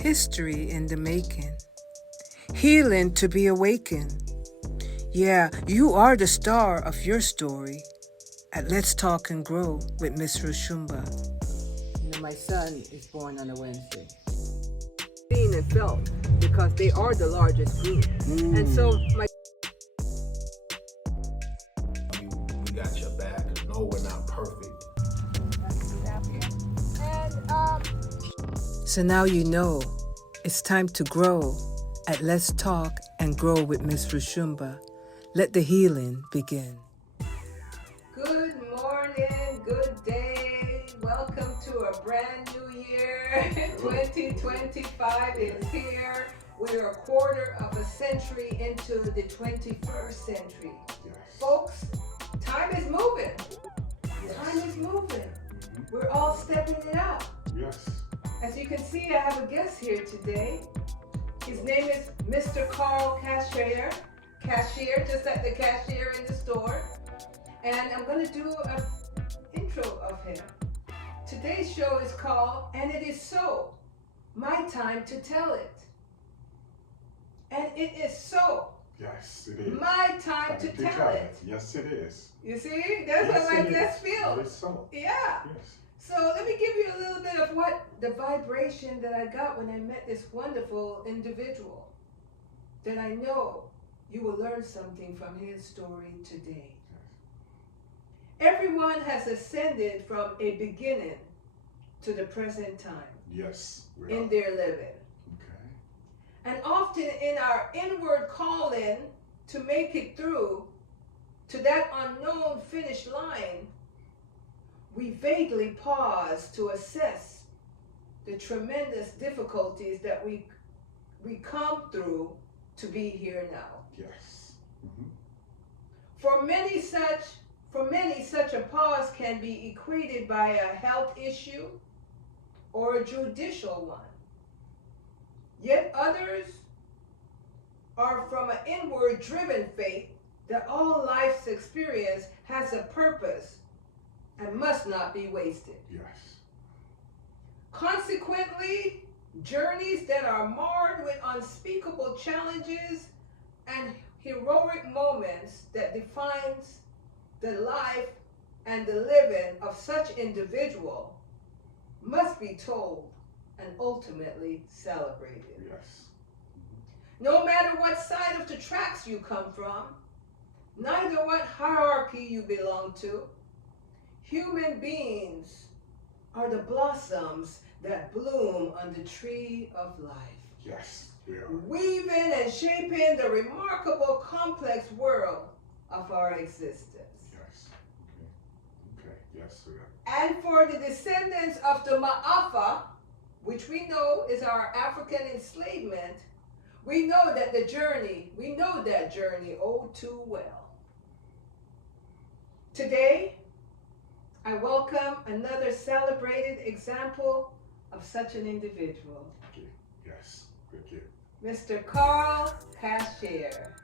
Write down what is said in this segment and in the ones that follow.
History in the making. Healing to be awakened. Yeah, you are the star of your story at Let's Talk and Grow with Miss Roshumba. You know, my son is born on a Wednesday. Seen and felt because they are the largest group. And so my we got your back. No, we're not perfect. So now you know it's time to grow at Let's Talk and Grow with Miss Roshumba. Let the healing begin. Good morning, good day. Welcome to a brand new year. 2025 is here. We are a quarter of a century into the 21st century. Yes. Folks, time is moving. Yes. Time is moving. We're all stepping it up. Yes. As you can see, I have a guest here today. His name is Mr. Karl Cashier, just like the cashier in the store. And I'm going to do an intro of him. Today's show is called, And It Is So, My Time to Tell It. And it is so. Yes, it is. My time to tell it. Yes, it is. You see? That's Yes, what my it guest is. feels. It is so. Yeah. Yes. So let me give you a little bit of what the vibration that I got when I met this wonderful individual that I know you will learn something from his story today. Everyone has ascended from a beginning to the present time Yes. in their living. Okay. And often in our inward calling to make it through to that unknown finish line, we vaguely pause to assess the tremendous difficulties that we come through to be here now. Yes. Mm-hmm. For many, such a pause can be equated by a health issue or a judicial one. Yet others are from an inward driven faith that all life's experience has a purpose and must not be wasted. Yes. Consequently, journeys that are marred with unspeakable challenges and heroic moments that defines the life and the living of such individual must be told and ultimately celebrated. Yes. No matter what side of the tracks you come from, neither what hierarchy you belong to, human beings are the blossoms that bloom on the tree of life. Yes. We are. Weaving and shaping the remarkable complex world of our existence. Yes. Okay. Okay. Yes, we are. And for the descendants of the Ma'afa, which we know is our African enslavement, we know that journey oh too well. Today, I welcome another celebrated example of such an individual. Okay. Yes. Thank you. Mr. Karl Cashier.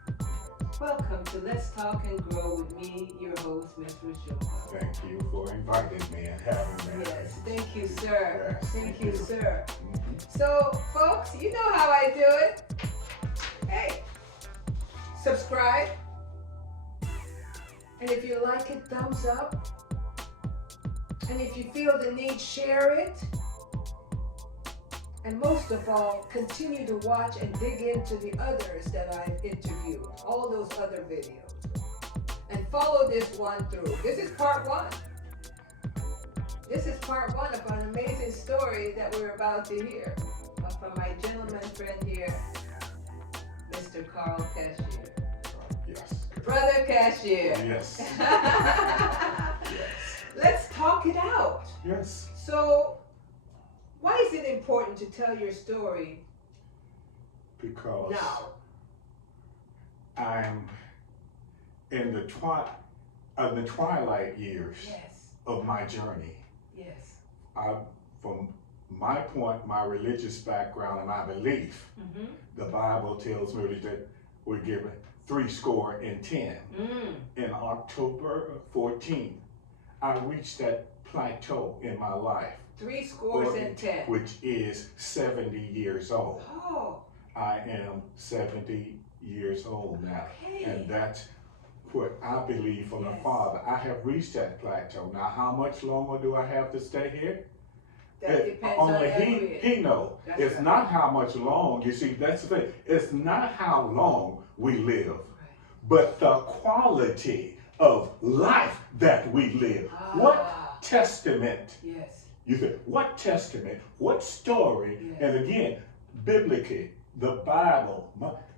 Welcome to Let's Talk and Grow with me, your host, Ms. Roshumba. Thank you for inviting me and having me. Yes, thank you, sir. Yes, Thank you, sir. Mm-hmm. So, folks, you know how I do it. Hey, subscribe. And if you like it, thumbs up. And if you feel the need, share it. And most of all, continue to watch and dig into the others that I've interviewed, all those other videos. And follow this one through. This is part one. This is part one of an amazing story that we're about to hear from my gentleman friend here, Mr. Karl Cashier. Yes. Brother Cashier. Yes. Yes. Let's talk it out. Yes. So, why is it important to tell your story Because now? I'm in the twilight years Yes. of my journey. Yes. From my point, my religious background and my belief, Mm-hmm. the Bible tells me that we're given 70. In October 14, I reached that plateau in my life Three scores and 10. Which is 70 years old. Oh. I am 70 years old now. Okay. And that's what I believe from the Yes. Father. I have reached that plateau. Now, how much longer do I have to stay here? That depends Only on he knows. That's It's right. not how much long, you see, that's the thing. It's not how long we live, but the quality of life that we live. What testament? Yes. You think, what testament? What story? Yes. And again, biblically, the Bible,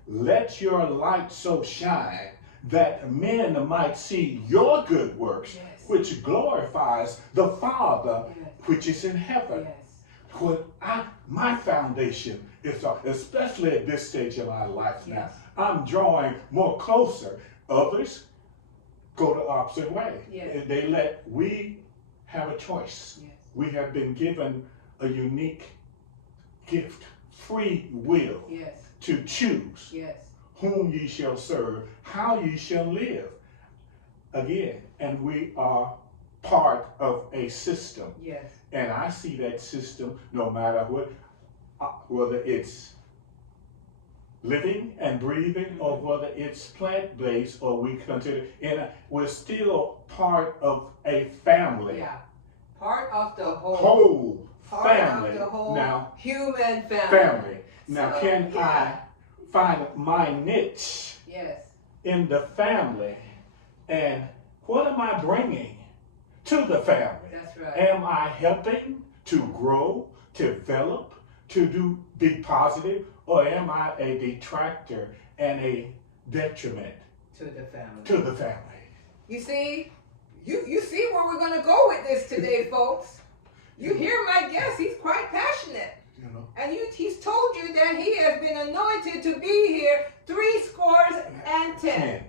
let your light so shine that men might see your good works, Yes. which glorifies the Father, Yes. which is in heaven. Yes. What my foundation is, especially at this stage of my life now, Yes. I'm drawing more closer. Others go the opposite way. Yes. We have a choice. Yes. We have been given a unique gift, free will, Yes. to choose Yes. whom ye shall serve, how ye shall live. Again, and we are part of a system. Yes. And I see that system, no matter what, whether it's living and breathing or whether it's plant-based or we consider, and we're still part of a family. Yeah. Part of the Whole part family. of the whole Now, human family. Now, So, can yeah. I find my niche Yes. in the family? And what am I bringing to the family? That's right. Am I helping to grow, develop, to be positive, or am I a detractor and a detriment To the family. to the family? You see, you see where we're gonna go with this today, folks. You hear my guest, he's quite passionate. You know, And he's told you that he has been anointed to be here 3 scores and 10.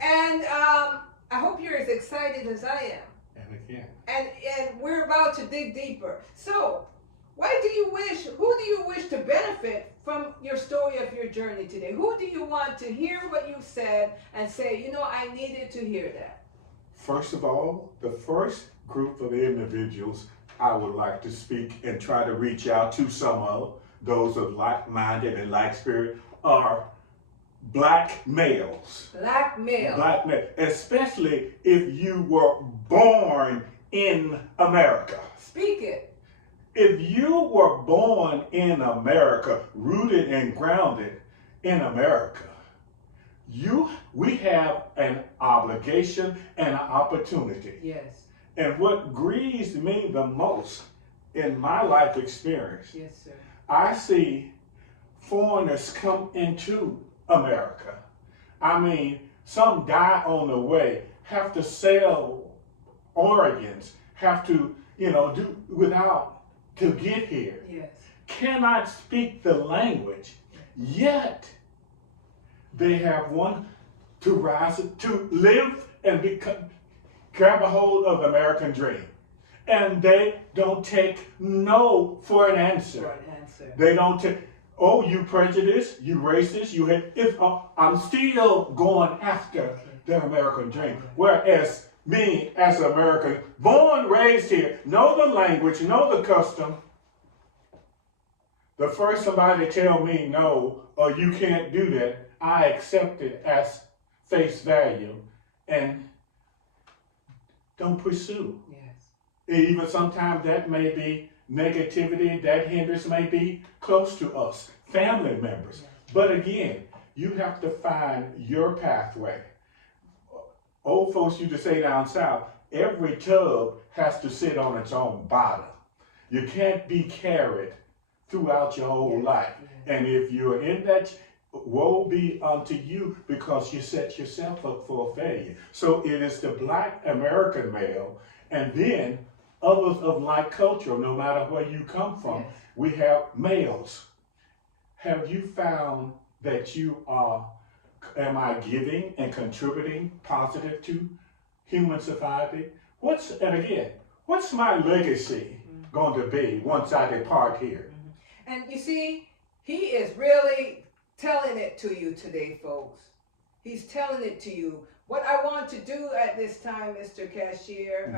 And I hope you're as excited as I am. and again, And we're about to dig deeper. So, who do you wish to benefit from your story of your journey today? Who do you want to hear what you've said and say, you know, I needed to hear that? first of all, the first group of individuals I would like to speak and try to reach out to some of those of like-minded and like spirit are black males. Black male. Black male, especially if you were born in America. Speak it. If you were born in America, rooted and grounded in America, we have an obligation and an opportunity. Yes. And what grieves me the most in my life experience, Yes, sir. I see foreigners come into America. I mean, some die on the way, have to sell organs, have to, do without to get here. Yes. Cannot speak the language, yet they have one to rise, to live and grab a hold of the American dream. And they don't take no for an answer. For an answer. They don't take, oh, you prejudiced, you racist, you hate. I'm still going after the American dream. Whereas me, as an American, born, raised here, know the language, know the custom. The first somebody tell me no, or you can't do that, I accept it as face value and don't pursue. Yes. Even sometimes that may be negativity, that hindrance may be close to us, family members. Yes. But again, you have to find your pathway. Old folks used to say down south, every tub has to sit on its own bottom. You can't be carried throughout your whole Yes. life. Yes. And if you're in that, woe be unto you because you set yourself up for failure. So it is the black American male, and then others of like culture, no matter where you come from. Yes. We have males. Have you found that you am I giving and contributing positive to human society? What's my legacy going to be once I depart here? And you see, he is really telling it to you today, folks. He's telling it to you. What I want to do at this time, Mr. Cashier,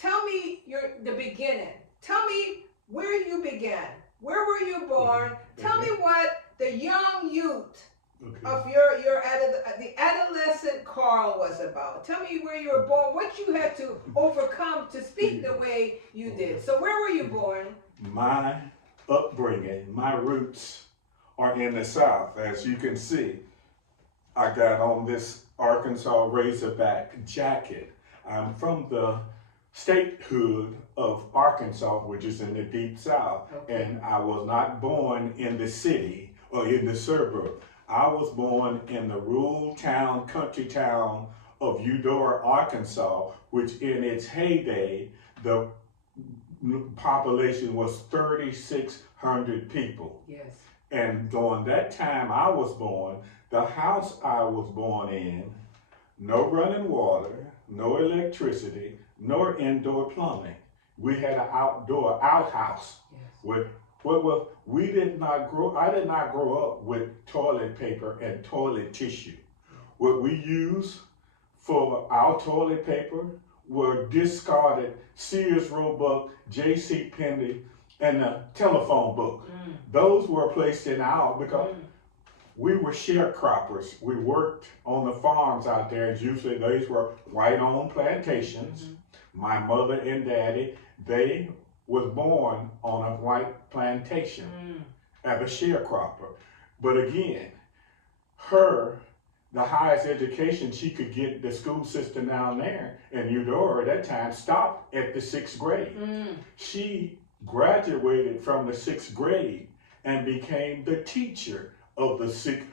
tell me the beginning. Tell me where you began. Where were you born? Tell me what the young youth of the adolescent Karl was about. Tell me where you were born, what you had to overcome to speak the way you did. So where were you born? My upbringing, my roots are in the South. As you can see, I got on this Arkansas Razorback jacket. I'm from the statehood of Arkansas, which is in the deep South. Okay. And I was not born in the city or in the suburb. I was born in the rural town, country town of Eudora, Arkansas, which in its heyday, the population was 3,600 people. Yes. And during that time I was born, the house I was born in, no running water, no electricity, nor indoor plumbing. We had an outdoor outhouse. Yes. I did not grow up with toilet paper and toilet tissue. What we used for our toilet paper were discarded Sears Roebuck, J.C. Penney, and the telephone book. Those were placed in our, because we were sharecroppers. We worked on the farms out there. Usually these were white-owned plantations. My mother and daddy, they was born on a white plantation as a sharecropper. But again, the highest education she could get, the school system down there in Eudora at that time stopped at the 6th grade. She graduated from the 6th grade and became the teacher of the 6th,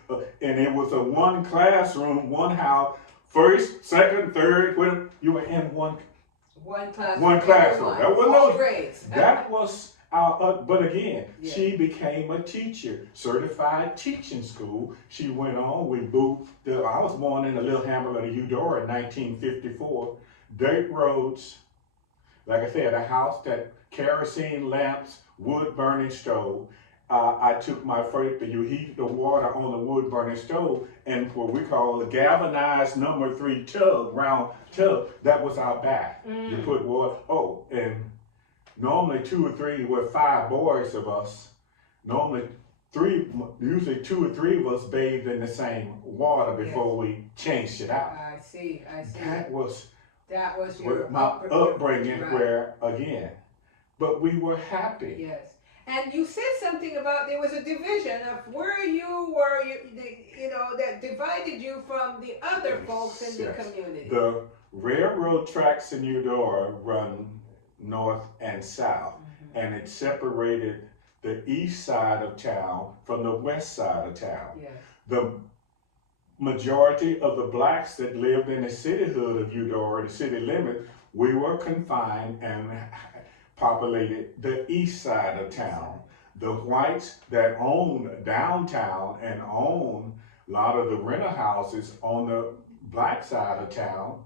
and it was a one classroom, one house, first, second, third, when you were in one classroom. That was all grades. That was our, but again, she became a teacher, certified teaching school. She went on, I was born in a little hamlet of Eudora in 1954. Dirt roads, like I said, a house that kerosene lamps, wood burning stove. I took my first, you heat the water on the wood burning stove, and what we call a galvanized number 3 tub, round tub, that was our bath. You put water, and normally 2 or 3, with 5 boys of us, usually 2 or 3 of us bathed in the same water before we changed it out. I see. That was your my upbringing, right. Where, again, but we were happy. Yes. And you said something about there was a division of where you were, that divided you from the other folks in the community. The railroad tracks in Eudora run north and south, and it separated the east side of town from the west side of town. Yes. The majority of the blacks that lived in the cityhood of Eudora, the city limit, we were confined and populated the east side of town. The whites that owned downtown and owned a lot of the rental houses on the black side of town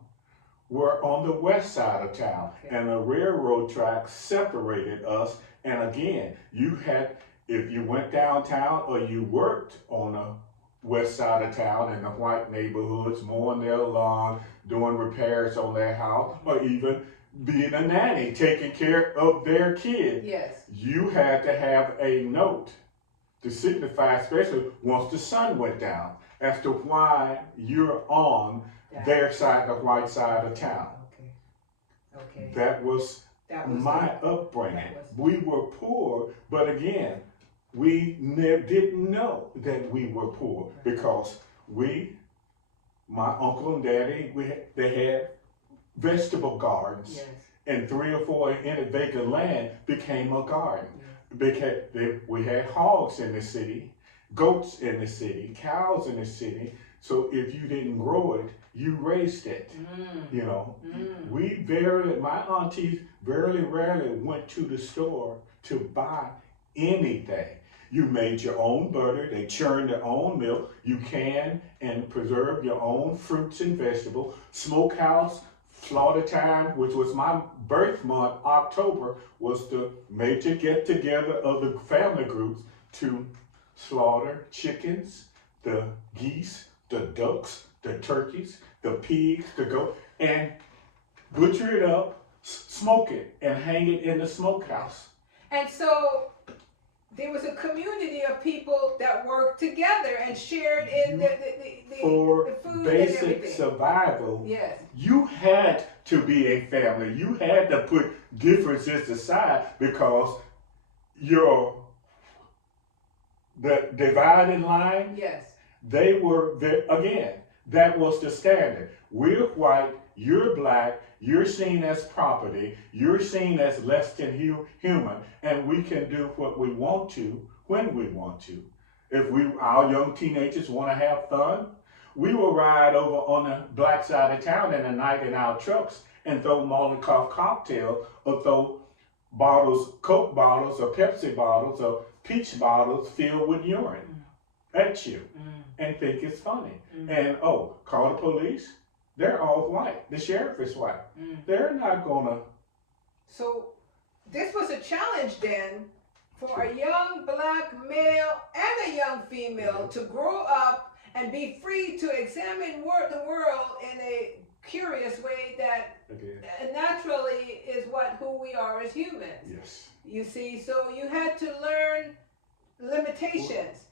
were on the west side of town. Okay. And the railroad tracks separated us. And again, if you went downtown or you worked on the west side of town in the white neighborhoods, mowing their lawn, doing repairs on their house, or even being a nanny, taking care of their kid. Yes. You had to have a note to signify, especially once the sun went down, as to why you're on their side, the white side of town. Okay. That was my upbringing. We were poor, but again, we didn't know that we were poor, because my uncle and daddy, they had vegetable gardens, yes. And 3 or 4 in a vacant land became a garden. Yes. We had hogs in the city, goats in the city, cows in the city. So if you didn't grow it, you raised it. My aunties rarely went to the store to buy anything. You made your own butter, they churned their own milk, you can and preserve your own fruits and vegetables. Smokehouse, slaughter time, which was my birth month, October, was the major get together of the family groups to slaughter chickens, the geese, the ducks, the turkeys, the pigs, the goats, and butcher it up, smoke it and hang it in the smokehouse. And so there was a community of people that worked together and shared in For the food basic and everything. survival, Yes. you had to be a family. You had to put differences aside because the dividing line, Yes. they were there again. That was the standard. We're white, you're black, you're seen as property, you're seen as less than human, and we can do what we want to when we want to. If our young teenagers want to have fun, we will ride over on the black side of town in the night in our trucks and throw Molotov cocktails or throw bottles, Coke bottles or Pepsi bottles or peach bottles filled with urine at you and think it's funny. And call the police. They're all white. The sheriff is white. They're not gonna. So this was a challenge then for a young black male and a young female to grow up and be free to examine the world in a curious way that naturally is who we are as humans. Yes. You see, so you had to learn limitations,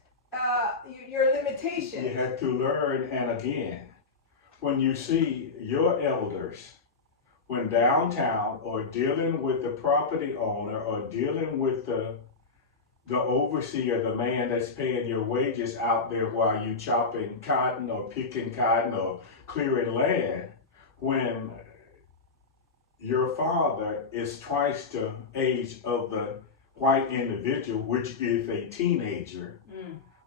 your limitations. You have to learn, and again, when you see your elders, when downtown or dealing with the property owner or dealing with the overseer, the man that's paying your wages out there while you chopping cotton or picking cotton or clearing land, when your father is twice the age of the white individual, which is a teenager,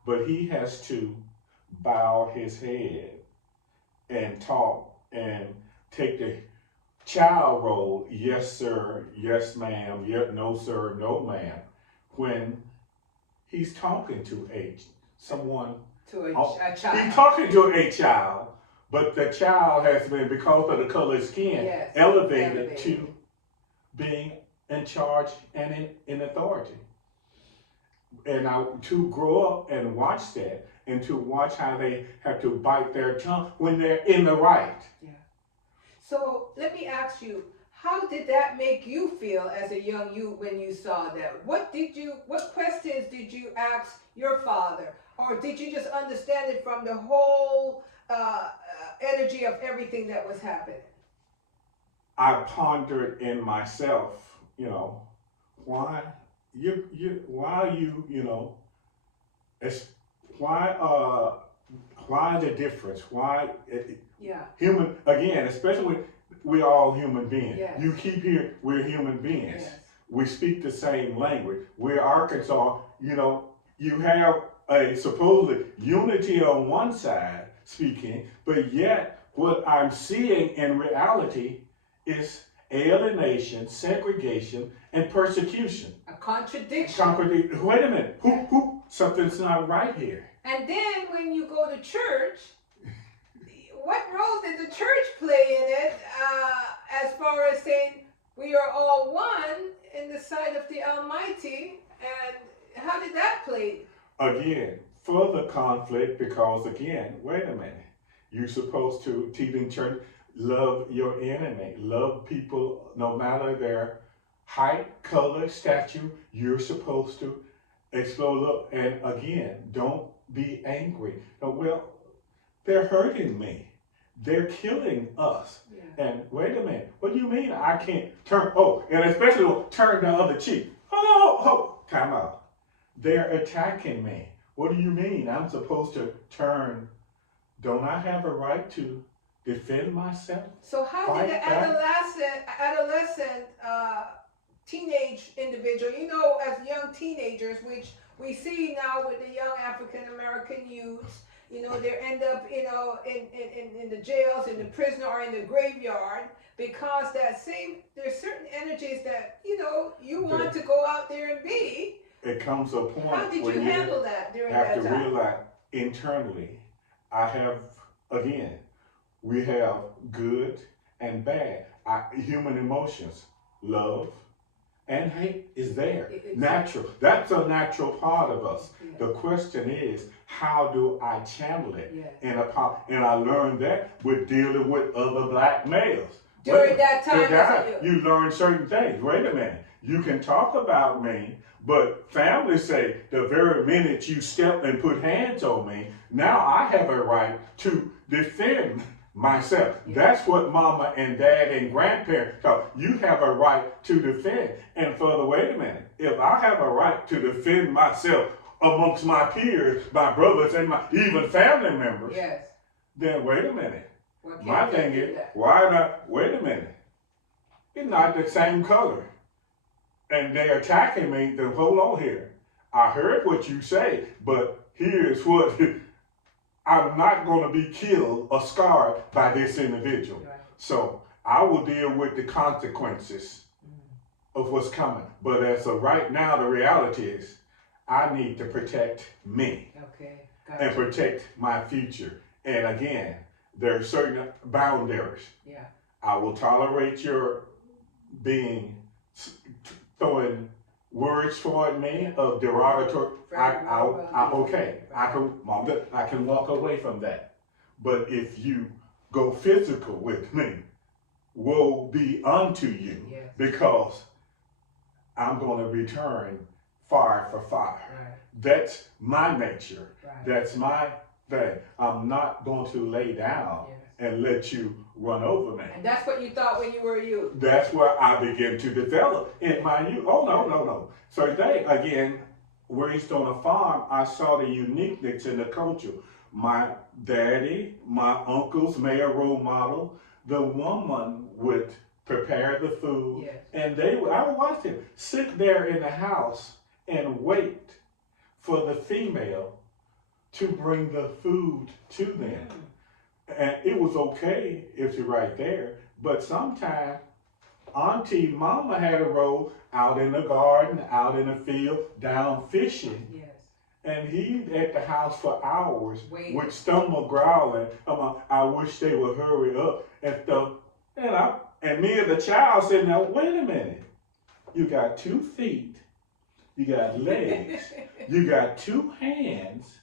but he has to bow his head and talk and take the child role, yes sir, yes ma'am, no sir, no ma'am, when he's talking to someone. To a child. He's talking to a child, but the child has been, because of the color of skin, elevated to being in charge and in authority. And to grow up and watch that, and to watch how they have to bite their tongue when they're in the right. Yeah. So let me ask you, how did that make you feel as a young youth when you saw that? What questions did you ask your father? Or did you just understand it from the whole energy of everything that was happening? I pondered in myself, why the difference? Human, again, especially when we're all human beings. Yes. You keep hearing we're human beings. Yes. We speak the same language. We're Arkansas, you have a supposedly unity on one side speaking, but yet what I'm seeing in reality is alienation, segregation, and persecution. A contradiction. Wait a minute. Who? Something's not right here. And then when you go to church, what role did the church play in it as far as saying we are all one in the sight of the Almighty? And how did that play? Again, further conflict because, again, wait a minute. You're supposed to, teaching church, love your enemy. Love people no matter their height, color, stature. You're supposed to explore love. And again, don't be angry. Well, they're hurting me. They're killing us. Yeah. And wait a minute. What do you mean I can't turn? And especially turn the other cheek. Time out. They're attacking me. What do you mean I'm supposed to turn? Don't I have a right to defend myself? So how did the adolescent teenage individual, as young teenagers, which we see now with the young African American youths, they end up, in the jails, in the prison, or in the graveyard, because there's certain energies that, you want to go out there and be. It comes a point how did you handle that during that time? Have to realize internally, we have good and bad. Human emotions, love and hate is there. Natural. That's a natural part of us. Yeah. The question is, how do I channel it? Yeah. And I learned that with dealing with other black males. during that time. You learn certain things. Wait a minute. You can talk about me, but families say the very minute you step and put hands on me, now I have a right to defend myself. That's what mama and dad and grandparents thought. You have a right to defend. And further, wait a minute. If I have a right to defend myself amongst my peers, my brothers, and my even family members, then wait a minute. My thing is, why not? Wait a minute. It's not the same color. And they're attacking me, then hold on here. I heard what you say, but here's what I'm not going to be killed or scarred by this individual. Right. So I will deal with the consequences of what's coming. But as of right now, the reality is I need to protect me and protect my future. And again, there are certain boundaries. Yeah. I will tolerate your being throwing words toward me of derogatory. I can walk away from that. But if you go physical with me, woe be unto you, because I'm going to return fire for fire. Right. That's my nature. Right. That's my thing. I'm not going to lay down and let you run over me. And that's what you thought when you were a youth. That's where I began to develop in my youth. Oh, no. So they, again, raised on a farm, I saw the uniqueness in the culture. My daddy, my uncles, made a role model. The woman would prepare the food, and I would watch them sit there in the house and wait for the female to bring the food to them. And it was okay if you're right there, but sometimes Auntie Mama had a role out in the garden, out in the field, down fishing. Yes. And he at the house for hours with stomach growling. I wish they would hurry up and stuff. And me as a child sitting there, wait a minute. You got 2 feet, you got legs, you got 2 hands.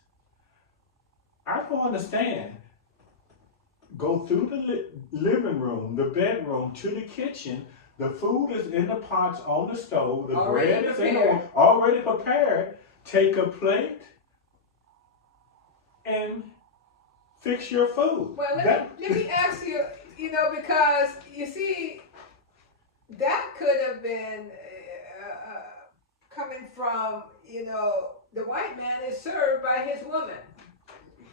I don't understand. Go through the living room, the bedroom, to the kitchen. The food is in the pots on the stove. The bread is already prepared. Take a plate and fix your food. Well, let me ask you, because you see, that could have been coming from, the white man is served by his woman.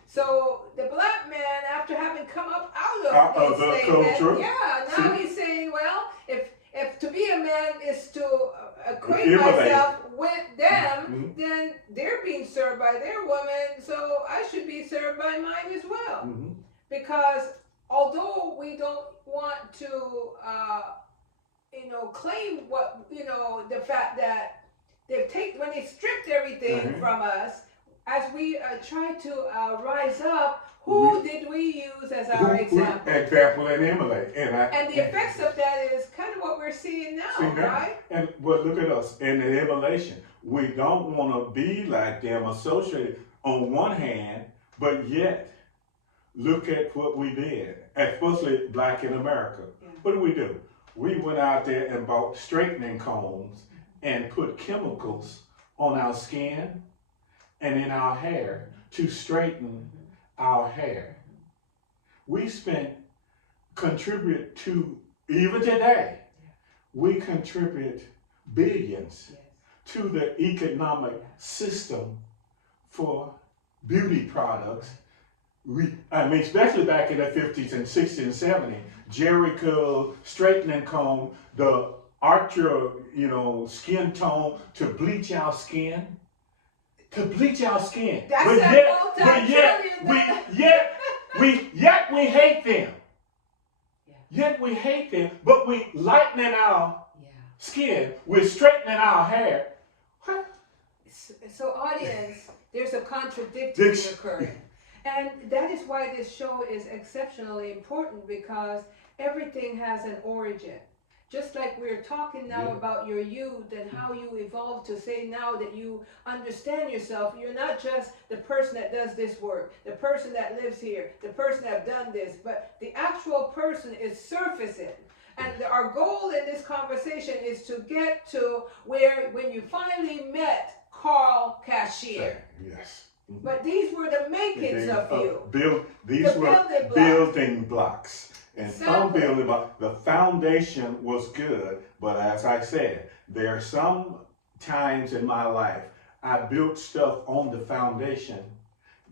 So the black man, after having come up out of the culture, now he's saying, well, if to be a man is to equate myself with them, then they're being served by their woman, so I should be served by mine as well. Because although we don't want to, claim what, the fact that when they stripped everything from us, as we try to rise up, who did we use as our example? Example and emulate. And the effects of that is kind of what we're seeing now, right? And well, look at us in the emulation. We don't want to be like them, associated on one hand, but yet look at what we did, especially black in America. Yeah. What do? We went out there and bought straightening combs and put chemicals on our skin and in our hair to straighten our hair. We contribute to, even today, we contribute billions to the economic system for beauty products. Especially back in the 50s and 60s and 70s, Jerry Curl, straightening comb, the Archer, skin tone to bleach our skin. That's yet we hate them. Yet we hate them, but we lightening our skin, we're straightening our hair. What? So audience, there's a contradiction occurring. And that is why this show is exceptionally important, because everything has an origin. just like we're talking now about your youth and how you evolved to say now that you understand yourself. You're not just the person that does this work, the person that lives here, the person that done this, but the actual person is surfacing. And our goal in this conversation is to get to where, when you finally met Karl Cashier. Yes. But these were the makings of you. These were building blocks. And some building blocks. The foundation was good, but as I said, there are some times in my life I built stuff on the foundation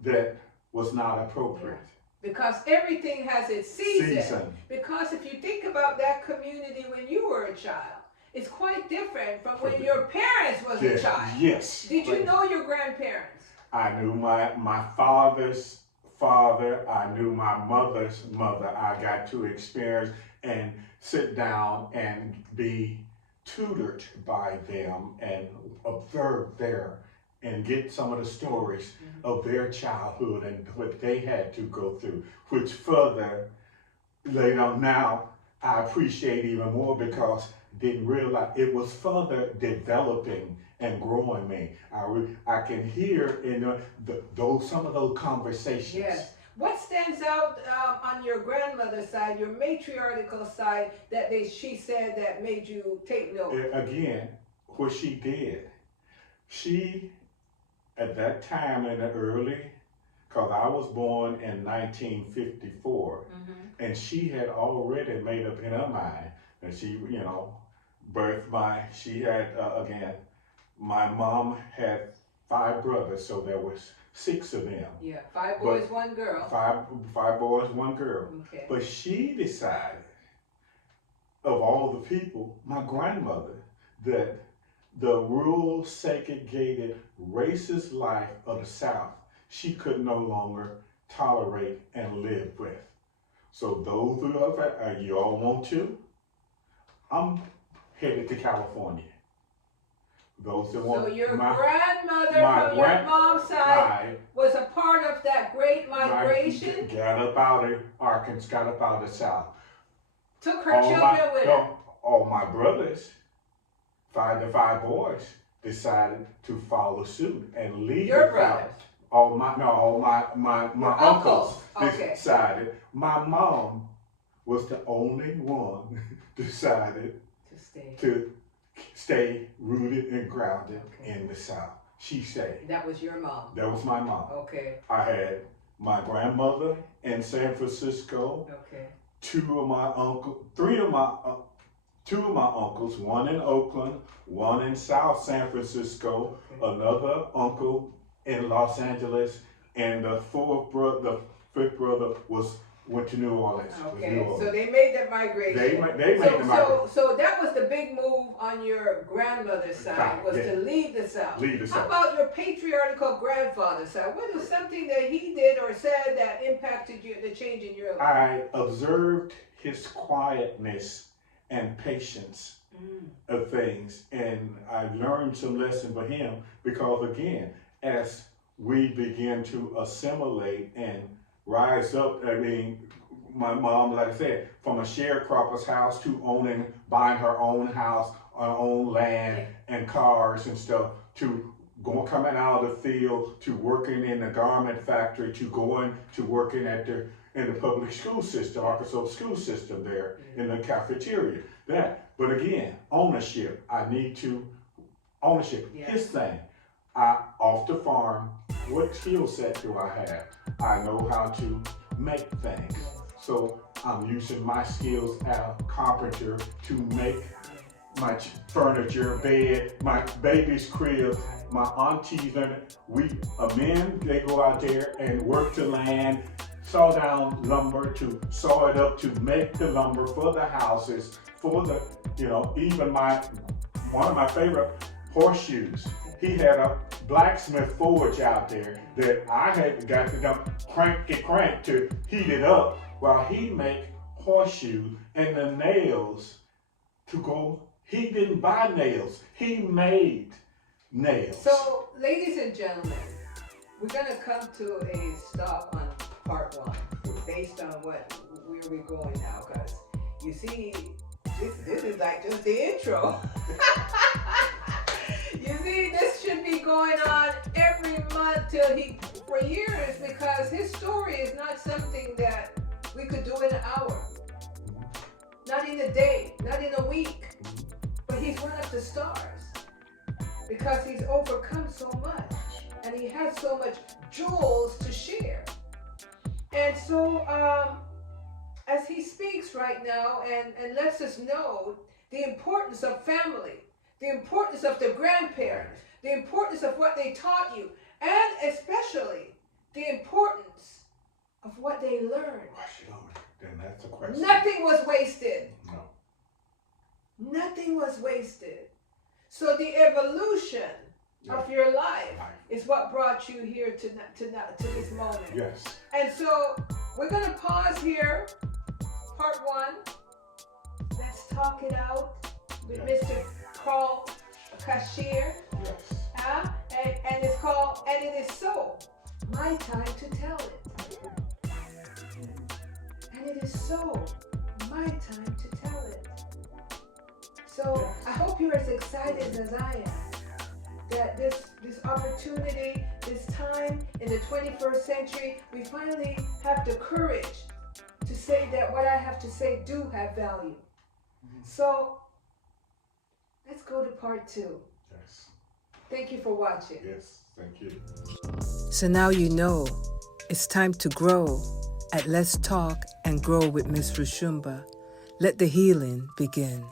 that was not appropriate. Because everything has its season. Because if you think about that community when you were a child, it's quite different from when your parents was a child. Yes. Did you know your grandparents? I knew my father's father. I knew my mother's mother. I got to experience and sit down and be tutored by them and observe and get some of the stories of their childhood and what they had to go through, which further later on now I appreciate even more because didn't realize it was further developing and growing me. I can hear in some of those conversations. Yes. What stands out on your grandmother's side, your matriarchal side, that she said that made you take note? Again, what she did, she at that time in the early, because I was born in 1954, and she had already made up in her mind that she, she had, my mom had 5 brothers, so there was 6 of them. Yeah, 5 boys, 1 girl. 5 boys, 1 girl. Okay. But she decided, of all the people, my grandmother, that the rural, segregated, racist life of the South, she could no longer tolerate and live with. So those who are, you all want to? I'm headed to California. Those that want. So your grandmother from your mom's side was a part of that great migration? Got up out of Arkansas, got up out of the South. Took her children with her? All my brothers, 5 boys, decided to follow suit and leave. Your brothers? All my uncles decided. My mom was the only one decided to stay rooted and grounded in the South. She stayed. That was your mom? That was my mom. Okay. I had my grandmother in San Francisco. Okay. 2 of my uncles, 2 of my uncles, one in Oakland, one in South San Francisco, another uncle in Los Angeles, and the 5th brother went to New Orleans. Okay, so they made that migration. They made the migration. So that was the big move on your grandmother's side, was to leave the South. How about your patriarchal grandfather's side? What was something that he did or said that impacted you, the change in your life? I observed his quietness and patience of things, and I learned some lessons from him because, again, as we begin to assimilate and rise up, my mom, like I said, from a sharecropper's house to buying her own house, her own land and cars and stuff, to coming out of the field, to working in the garment factory, to going to working in the public school system, Arkansas school system there in the cafeteria. But again, ownership. His thing. Off the farm, what skill set do I have? I know how to make things. So I'm using my skills as a carpenter to make my furniture, bed, my baby's crib, my aunties, men, they go out there and work the land, saw down lumber to saw it up to make the lumber for the houses, for the, even one of my favorite horseshoes. He had a blacksmith forge out there that I had got to crank to heat it up while he make horseshoes and the nails to go. He didn't buy nails. He made nails. So, ladies and gentlemen, we're going to come to a stop on part 1 based on where we're going now, because you see, This is like just the intro. You see, this should be going on every month for years, because his story is not something that we could do in an hour, not in a day, not in a week. But he's one of the stars because he's overcome so much and he has so much jewels to share. And so as he speaks right now and lets us know the importance of family, the importance of the grandparents, the importance of what they taught you, and especially the importance of what they learned. Then that's a question. Nothing was wasted. No. Nothing was wasted. So the evolution of your life is what brought you here to this moment. Yes. And so we're going to pause here, part 1. Let's talk it out with Mr. Karl Cashier. Yes. And it's called, and it is so my time to tell it. And it is so my time to tell it. So I hope you're as excited as I am that this opportunity, this time in the 21st century, we finally have the courage to say that what I have to say do have value. So let's go to part 2. Yes. Thank you for watching. Yes. Thank you. So now you know it's time to grow at Let's Talk and Grow with Miss Roshumba. Let the healing begin.